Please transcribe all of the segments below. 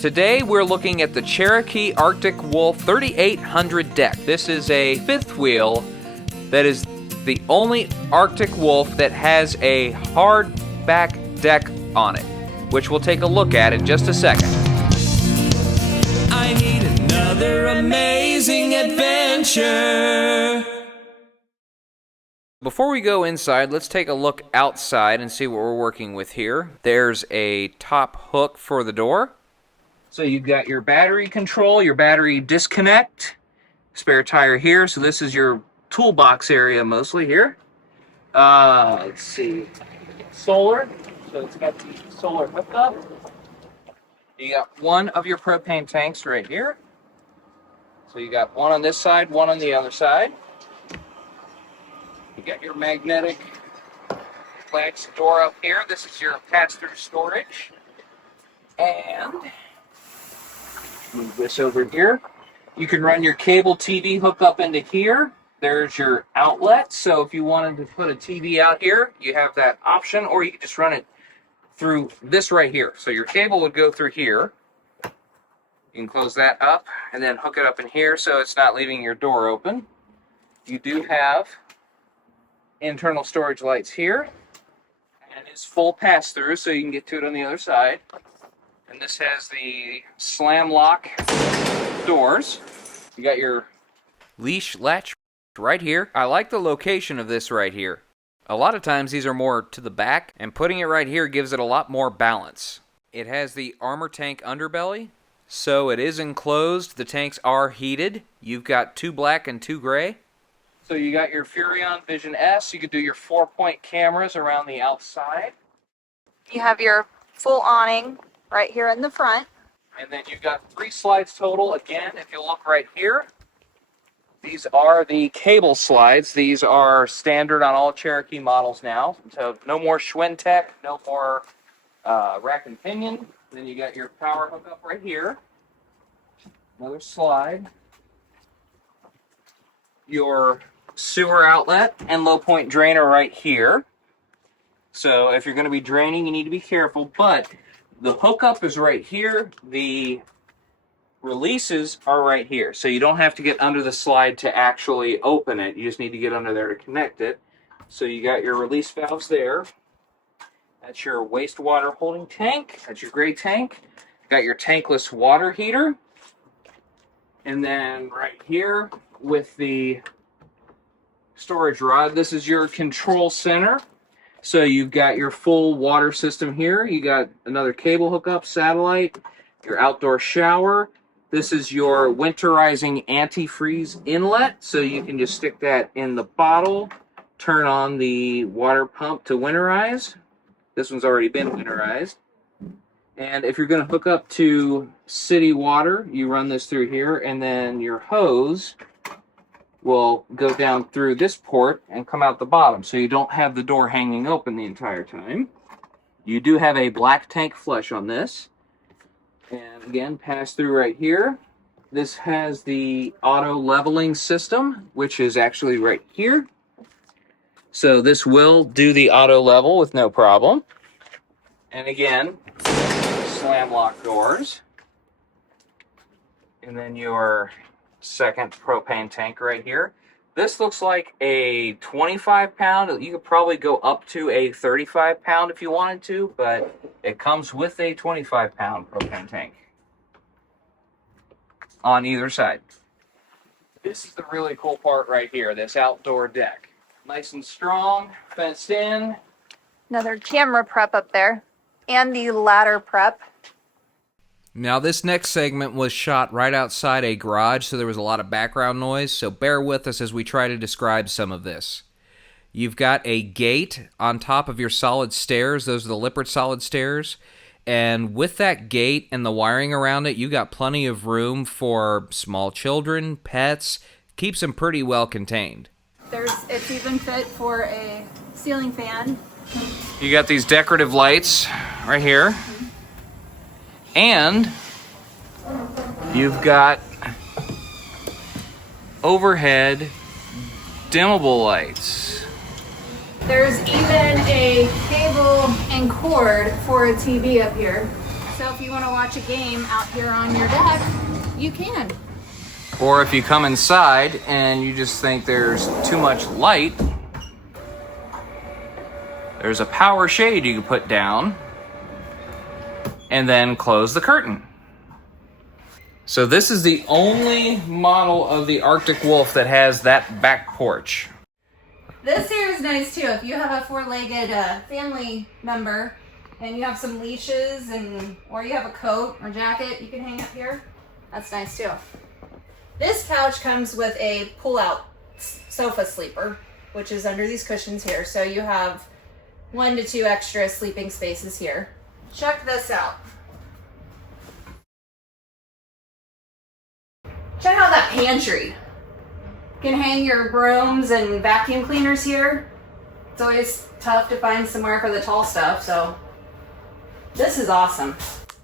Today we're looking at the Cherokee Arctic Wolf 3800 deck. This is a fifth wheel that is the only Arctic Wolf that has a hardback deck on it, which we'll take a look at in just a second. I need another amazing adventure. Before we go inside, let's take a look outside and see what we're working with here. There's a top hook for the door. So you've got your battery control, your battery disconnect, spare tire here. So this is your toolbox area mostly here. Let's see, solar. So it's got the solar hookup. You got one of your propane tanks right here. So you got one on this side, one on the other side. You got your magnetic glass door up here. This is your pass-through storage. And move this over here. You can run your cable TV hookup into here. There's your outlet. So if you wanted to put a TV out here, you have that option, or you can just run it through this right here. So your cable would go through here. You can close that up and then hook it up in here so it's not leaving your door open. You do have internal storage lights here, and it's full pass-through so you can get to it on the other side. And this has the slam lock doors. You got your leash latch right here. I like the location of this right here. A lot of times these are more to the back, and putting it right here gives it a lot more balance. It has the armor tank underbelly, so it is enclosed. The tanks are heated. You've got 2 black and 2 gray. So you got your Furrion Vision S. You could do your 4-point cameras around the outside. You have your full awning right here in the front. And then you've got 3 slides total. Again, if you look right here, these are the cable slides. These are standard on all Cherokee models now. So no more Schwintek, no more rack and pinion. Then you got your power hookup right here. Another slide. Your sewer outlet and low point drainer right here. So if you're going to be draining, you need to be careful, but the hookup is right here. The releases are right here. So you don't have to get under the slide to actually open it. You just need to get under there to connect it. So you got your release valves there. That's your wastewater holding tank. That's your gray tank. Got your tankless water heater. And then right here with the storage rod, this is your control center. So you've got your full water system here. You got another cable hookup, satellite, your outdoor shower. This is your winterizing antifreeze inlet. So you can just stick that in the bottle, turn on the water pump to winterize. This one's already been winterized. And if you're going to hook up to city water, you run this through here, and then your hose will go down through this port and come out the bottom, so you don't have the door hanging open the entire time. You do have a black tank flush on this. And again, pass through right here. This has the auto leveling system, which is actually right here. So this will do the auto level with no problem. And again, slam lock doors. And then your second propane tank right here. This looks like a 25 pound. You could probably go up to a 35 pound if you wanted to, but it comes with a 25 pound propane tank on either side. This is the really cool part right here, this outdoor deck. Nice and strong, fenced in. Another camera prep up there, and the ladder prep. Now this next segment was shot right outside a garage, so there was a lot of background noise, so bear with us as we try to describe some of this. You've got a gate on top of your solid stairs. Those are the Lippert solid stairs. And with that gate and the wiring around it, you got plenty of room for small children, pets. Keeps them pretty well contained. It's even fit for a ceiling fan. You got these decorative lights right here. And you've got overhead dimmable lights. There's even a cable and cord for a TV up here. So if you want to watch a game out here on your deck, you can. Or if you come inside and you just think there's too much light, there's a power shade you can put down and then close the curtain. So this is the only model of the Arctic Wolf that has that back porch. This here is nice too. If you have a four-legged family member and you have some leashes or you have a coat or jacket you can hang up here, that's nice too. This couch comes with a pull-out sofa sleeper, which is under these cushions here. So you have 1 to 2 extra sleeping spaces here. Check this out. Check out that pantry. You can hang your brooms and vacuum cleaners here. It's always tough to find somewhere for the tall stuff, so this is awesome.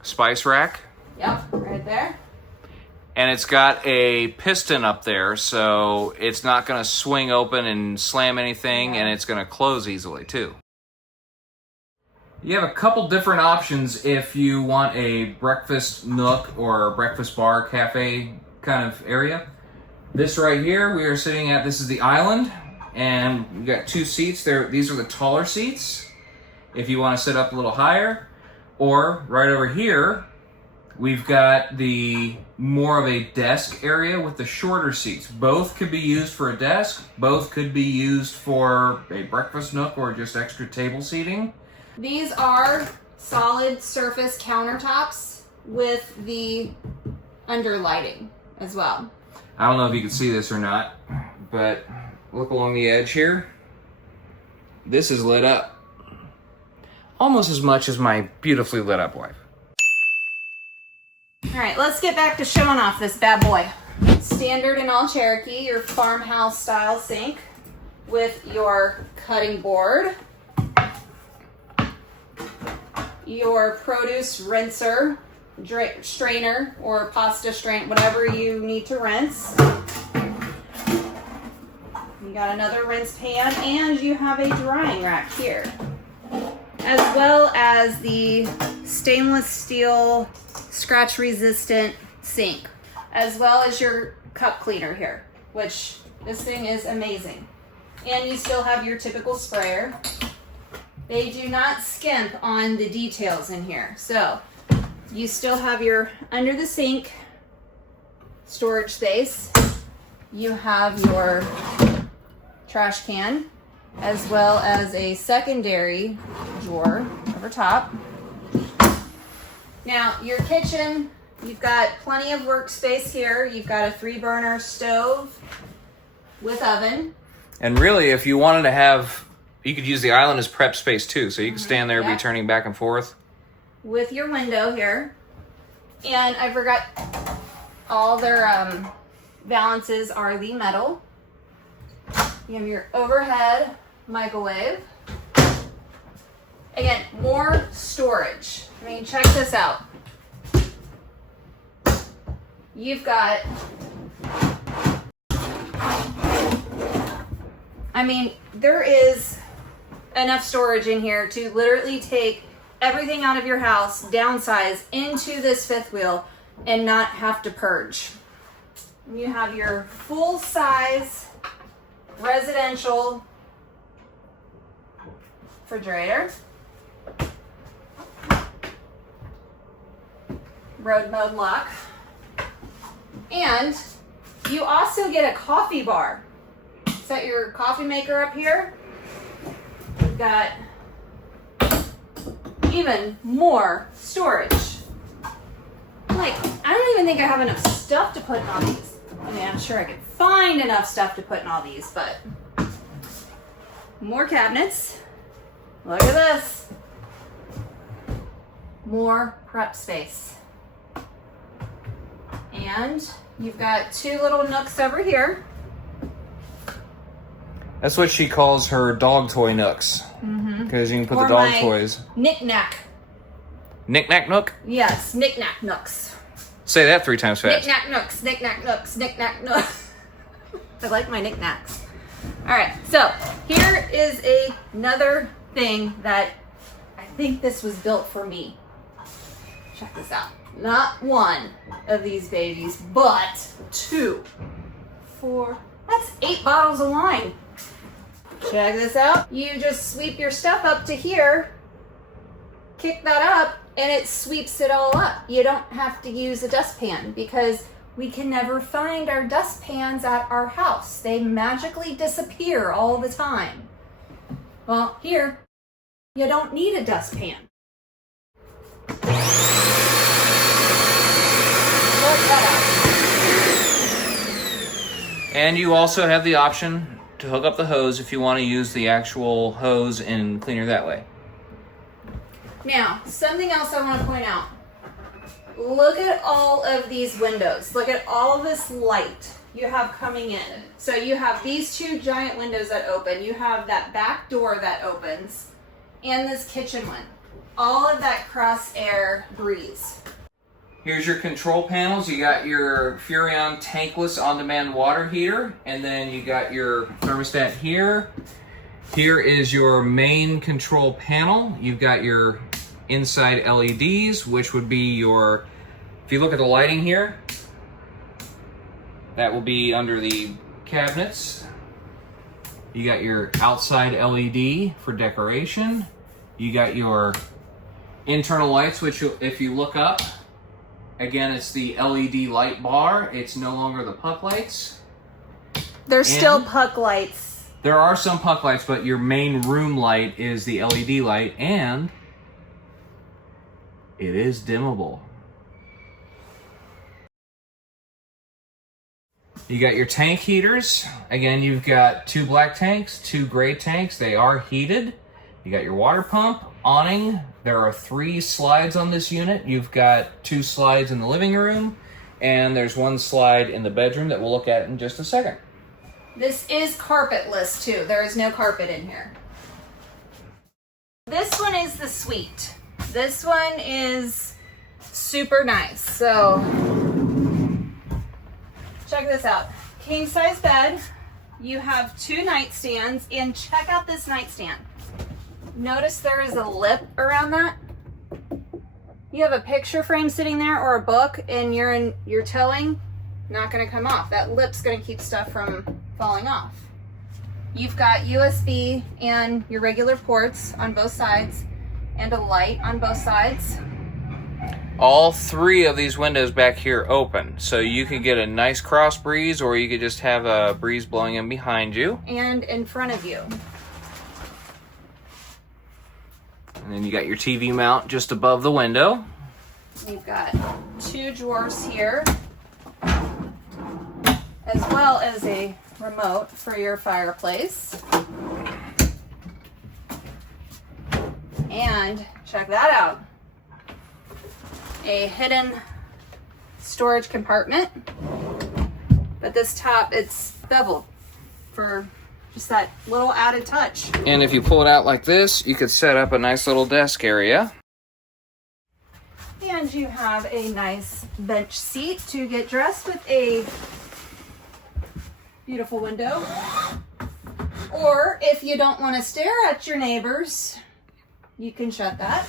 Spice rack. Yep, right there. And it's got a piston up there, so it's not going to swing open and slam anything, and it's going to close easily too. You have a couple different options if you want a breakfast nook or a breakfast bar cafe kind of area. This right here, we are sitting at, this is the island, and we got 2 seats there. These are the taller seats if you want to sit up a little higher. Or right over here, we've got the more of a desk area with the shorter seats. Both could be used for a desk. Both could be used for a breakfast nook or just extra table seating. These are solid surface countertops with the underlighting as well. I don't know if you can see this or not, but look along the edge here. This is lit up. Almost as much as my beautifully lit up wife. All right, let's get back to showing off this bad boy. Standard in all Cherokee, your farmhouse style sink with your cutting board, your produce rinser, strainer or pasta strain, whatever you need to rinse. You got another rinse pan, and you have a drying rack here, as well as the stainless steel scratch resistant sink, as well as your cup cleaner here, which this thing is amazing. And you still have your typical sprayer. They do not skimp on the details in here. So you still have your under the sink storage space. You have your trash can, as well as a secondary drawer over top. Now, your kitchen, you've got plenty of workspace here. You've got a 3-burner stove with oven. And really, if you wanted to have, you could use the island as prep space too. So you can stand there, be turning back and forth. With your window here. And I forgot, all their valances are the metal. You have your overhead microwave. Again, more storage. I mean, check this out. You've got, I mean, there is enough storage in here to literally take everything out of your house, downsize into this fifth wheel, and not have to purge. You have your full-size residential refrigerator. Road mode lock. And you also get a coffee bar. Set your coffee maker up here. We've got even more storage. Like, I don't even think I have enough stuff to put in all these. I mean, I'm sure I could find enough stuff to put in all these, but more cabinets. Look at this. More prep space. And you've got 2 little nooks over here. That's what she calls her dog toy nooks. Because you can put Or the dog my toys. Knick-knack. Knick-knack nook? Yes, knick-knack nooks. Say that 3 times fast. Knick-knack nooks, knick-knack nooks, knick-knack nooks. I like my knick-knacks. All right, so here is another thing that I think this was built for me. check this out. Not one of these babies, but 2, 4, that's 8 bottles of wine. Check this out. You just sweep your stuff up to here, kick that up, and it sweeps it all up. You don't have to use a dustpan because we can never find our dustpans at our house. They magically disappear all the time. Well, here, you don't need a dustpan. Look that out. And you also have the option to hook up the hose if you want to use the actual hose and cleaner that way. Now, something else I want to point out. Look at all of these windows. Look at all of this light you have coming in. So you have these 2 giant windows that open. You have that back door that opens and this kitchen one. All of that cross air breeze. Here's your control panels. You got your Furrion tankless on-demand water heater, and then you got your thermostat here. Here is your main control panel. You've got your inside LEDs, which would be your, if you look at the lighting here, that will be under the cabinets. You got your outside LED for decoration. You got your internal lights, which if you look up, again, it's the LED light bar. It's no longer the puck lights. There's still puck lights. There are some puck lights, but your main room light is the LED light, and it is dimmable. You got your tank heaters. Again, you've got 2 black tanks, 2 gray tanks. They are heated. You got your water pump, awning. There are 3 slides on this unit. You've got 2 slides in the living room, and there's 1 slide in the bedroom that we'll look at in just a second. This is carpetless too. There is no carpet in here. This one is the suite. This one is super nice. So check this out. King size bed. You have 2 nightstands, and check out this nightstand. Notice there is a lip around that. You have a picture frame sitting there or a book, and you're towing, not going to come off. That lip's going to keep stuff from falling off. You've got USB and your regular ports on both sides, and a light on both sides. All 3 of these windows back here open, so you can get a nice cross breeze, or you could just have a breeze blowing in behind you. And in front of you. And then you got your TV mount just above the window. You've got 2 drawers here, as well as a remote for your fireplace. And check that out. A hidden storage compartment. But this top, it's beveled for just that little added touch. And if you pull it out like this, you could set up a nice little desk area. And you have a nice bench seat to get dressed with a beautiful window. Or if you don't want to stare at your neighbors, you can shut that.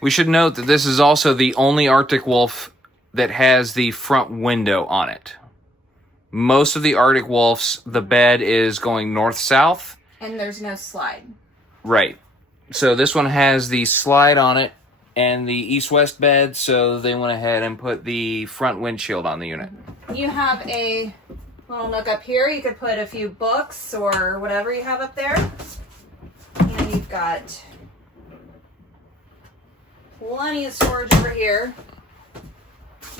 We should note that this is also the only Arctic Wolf that has the front window on it. Most of the Arctic Wolves, the bed is going north-south. And there's no slide. Right. So this one has the slide on it and the east-west bed, so they went ahead and put the front windshield on the unit. You have a little nook up here. You could put a few books or whatever you have up there. And you've got plenty of storage over here.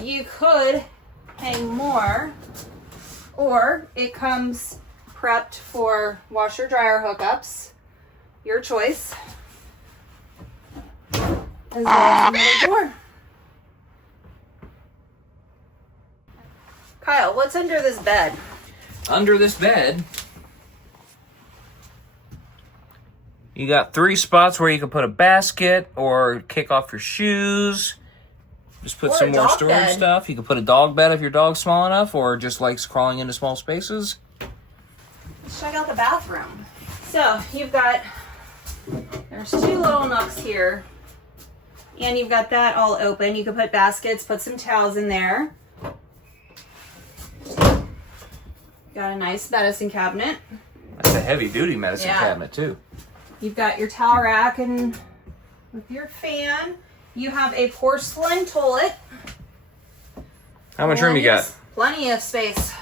You could hang more, or it comes prepped for washer dryer hookups. Your choice. As well as another door. Kyle, what's under this bed? Under this bed, you got 3 spots where you can put a basket or kick off your shoes. Just put Or some a more dog storage bed. stuff. You can put a dog bed if your dog's small enough, or just likes crawling into small spaces. Let's check out the bathroom. So you've got, there's 2 little nooks here. And you've got that all open. You can put baskets, put some towels in there. Got a nice medicine cabinet. That's a heavy-duty medicine cabinet, too. You've got your towel rack and with your fan. You have a porcelain toilet. How much room you got? Plenty of space.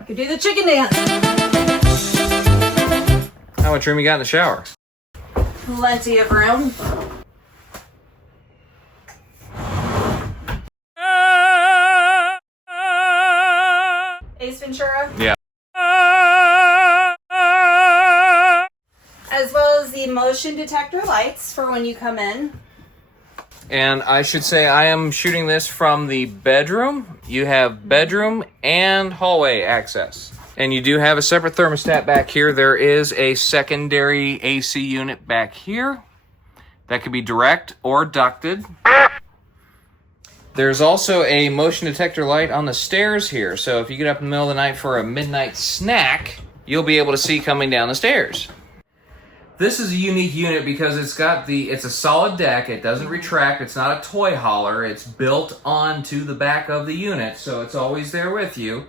You could do the chicken dance. How much room you got in the shower? Plenty of room. Ace Ventura. Yeah. As well as the motion detector lights for when you come in. And I should say I am shooting this from the bedroom. You have bedroom and hallway access. And you do have a separate thermostat back here. There is a secondary AC unit back here that could be direct or ducted. There's also a motion detector light on the stairs here. So if you get up in the middle of the night for a midnight snack, you'll be able to see coming down the stairs. This is a unique unit because it's a solid deck. It doesn't retract. It's not a toy hauler. It's built onto the back of the unit, so it's always there with you.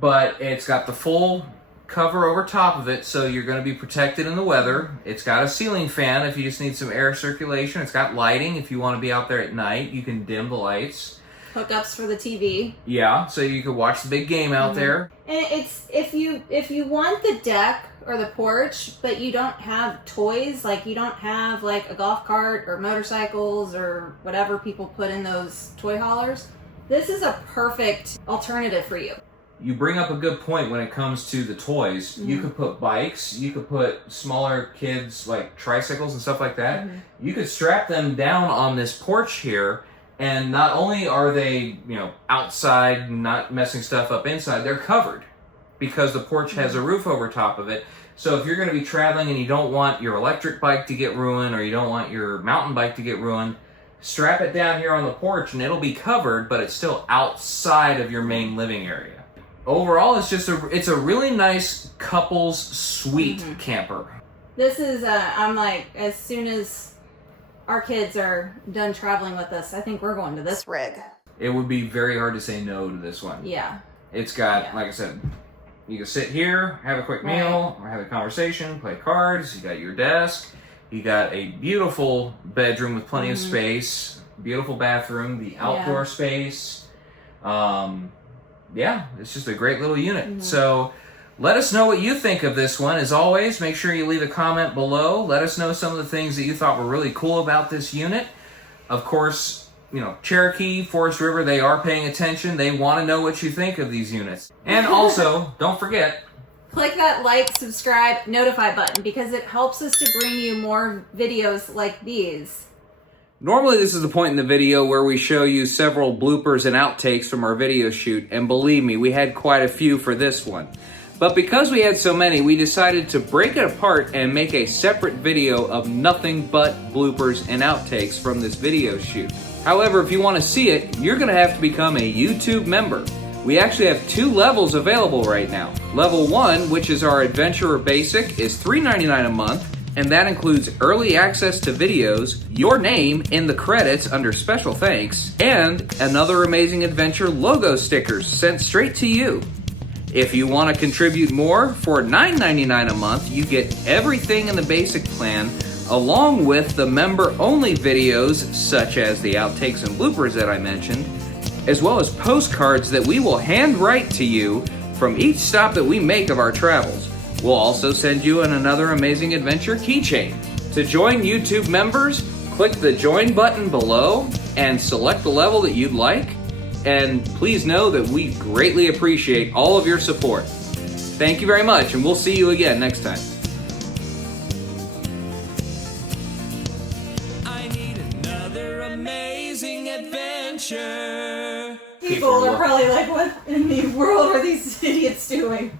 But it's got the full cover over top of it, so you're going to be protected in the weather. It's got a ceiling fan if you just need some air circulation. It's got lighting if you want to be out there at night. You can dim the lights. Hookups for the TV. Yeah, so you can watch the big game out there. And it's if you want the deck or the porch, but you don't have toys, like you don't have like a golf cart or motorcycles or whatever people put in those toy haulers, this is a perfect alternative for you. You bring up a good point when it comes to the toys. You could put bikes, you could put smaller kids like tricycles and stuff like that. You could strap them down on this porch here, and not only are they, outside, not messing stuff up inside, they're covered because the porch has a roof over top of it. So if you're going to be traveling and you don't want your electric bike to get ruined or you don't want your mountain bike to get ruined, strap it down here on the porch and it'll be covered, but it's still outside of your main living area. Overall, it's a really nice couples suite camper. This is I'm like, as soon as our kids are done traveling with us, I think we're going to this rig. It would be very hard to say no to this one. Yeah. It's got, like I said, you can sit here, have a quick meal, or have a conversation, play cards. You got your desk. You got a beautiful bedroom with plenty of space. Beautiful bathroom. The outdoor space. Yeah, it's just a great little unit. So let us know what you think of this one. As always, make sure you leave a comment below. Let us know some of the things that you thought were really cool about this unit. Of course, Cherokee, Forest River, they are paying attention. They want to know what you think of these units. And also, don't forget, click that like, subscribe, notify button because it helps us to bring you more videos like these. normally this is the point in the video where we show you several bloopers and outtakes from our video shoot, and believe me, we had quite a few for this one. But because we had so many, we decided to break it apart and make a separate video of nothing but bloopers and outtakes from this video shoot. However, if you want to see it, you're going to have to become a YouTube member. We actually have 2 levels available right now. Level 1, which is our Adventurer Basic, is $3.99 a month, and that includes early access to videos, your name in the credits under special thanks, and another Amazing Adventure logo stickers sent straight to you. If you want to contribute more, for $9.99 a month, you get everything in the basic plan, along with the member-only videos, such as the outtakes and bloopers that I mentioned, as well as postcards that we will handwrite to you from each stop that we make of our travels. We'll also send you another Amazing Adventure keychain. To join YouTube members, click the join button below and select the level that you'd like. And please know that we greatly appreciate all of your support. Thank you very much, and we'll see you again next time. I need another amazing adventure. People are probably like, what in the world are these idiots doing?